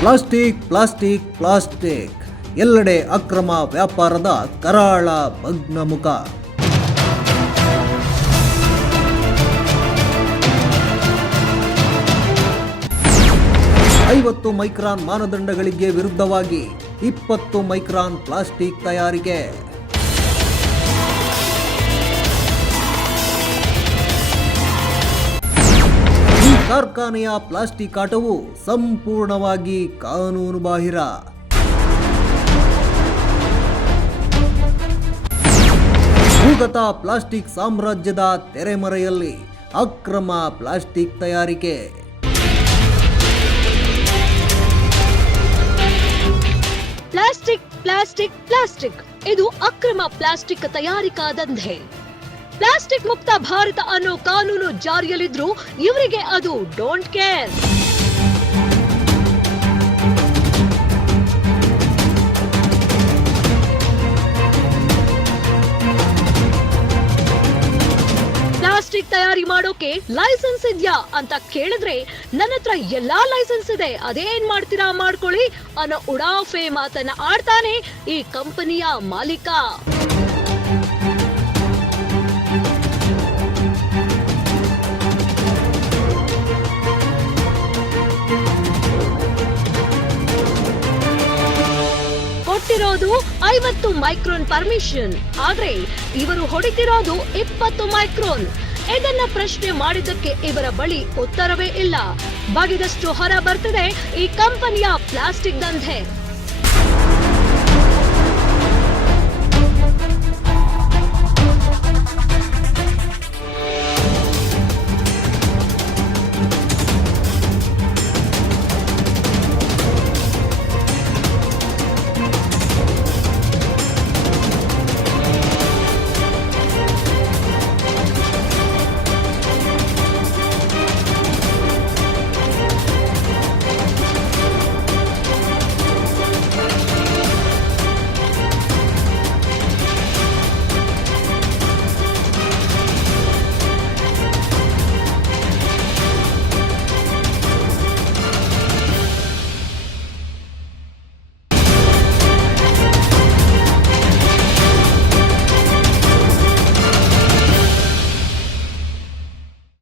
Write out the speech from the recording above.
Plastic plastic plastic ಎಲ್ಲೆಡೆ ಅಕ್ರಮ ವ್ಯಾಪಾರದ ಕರಾಳ ಭಗ್ನಮುಖ. ಐವತ್ತು ಮೈಕ್ರಾನ್ ಮಾನದಂಡಗಳಿಗೆ ವಿರುದ್ಧವಾಗಿ 20 ಮೈಕ್ರಾನ್ ಪ್ಲಾಸ್ಟಿಕ್ ತಯಾರಿಕೆ. ಈ ಕಾರ್ಖಾನೆಯ ಪ್ಲಾಸ್ಟಿಕ್ ಆಟವು ಸಂಪೂರ್ಣವಾಗಿ ಕಾನೂನು ಬಾಹಿರ. ಭೂಗತ ಪ್ಲಾಸ್ಟಿಕ್ ಸಾಮ್ರಾಜ್ಯದ ತೆರೆಮರೆಯಲ್ಲಿ ಅಕ್ರಮ ಪ್ಲಾಸ್ಟಿಕ್ ತಯಾರಿಕೆ. ಪ್ಲಾಸ್ಟಿಕ್ ಪ್ಲಾಸ್ಟಿಕ್ ಪ್ಲಾಸ್ಟಿಕ್ ಇದು ಅಕ್ರಮ ಪ್ಲಾಸ್ಟಿಕ್ ತಯಾರಿಕಾ ದಂಧೆ. ಪ್ಲಾಸ್ಟಿಕ್ ಮುಕ್ತ ಭಾರತ ಅನ್ನೋ ಕಾನೂನು ಜಾರಿಯಲ್ಲಿದ್ರೂ ಇವರಿಗೆ ಅದು ಡೋಂಟ್ ಕೇರ್. ಪ್ಲಾಸ್ಟಿಕ್ ತಯಾರಿ ಮಾಡೋಕೆ ಲೈಸೆನ್ಸ್ ಇದ್ಯಾ ಅಂತ ಕೇಳಿದ್ರೆ ನನ್ನ ಹತ್ರ ಎಲ್ಲಾ ಲೈಸೆನ್ಸ್ ಇದೆ, ಅದೇನ್ ಮಾಡ್ತೀರಾ ಮಾಡ್ಕೊಳ್ಳಿ ಅನ್ನೋ ಉಡಾಫೆ ಮಾತನ್ನ ಆಡ್ತಾನೆ ಈ ಕಂಪನಿಯ ಮಾಲೀಕ. ಕೊಟ್ಟಿರೋದು 50 ಮೈಕ್ರೋನ್ ಪರ್ಮಿಷನ್, ಆದ್ರೆ ಇವರು ಹೊಡಿತಿರೋದು 20 ಮೈಕ್ರೋನ್. ಇದನ್ನ ಪ್ರಶ್ನೆ ಮಾಡಿದ್ದಕ್ಕೆ ಇವರ ಬಳಿ ಉತ್ತರವೇ ಇಲ್ಲ. ಬಗೆದಷ್ಟು ಹೊರ ಬರ್ತಿದೆ ಈ ಕಂಪನಿಯ ಪ್ಲಾಸ್ಟಿಕ್ ದಂಧೆ.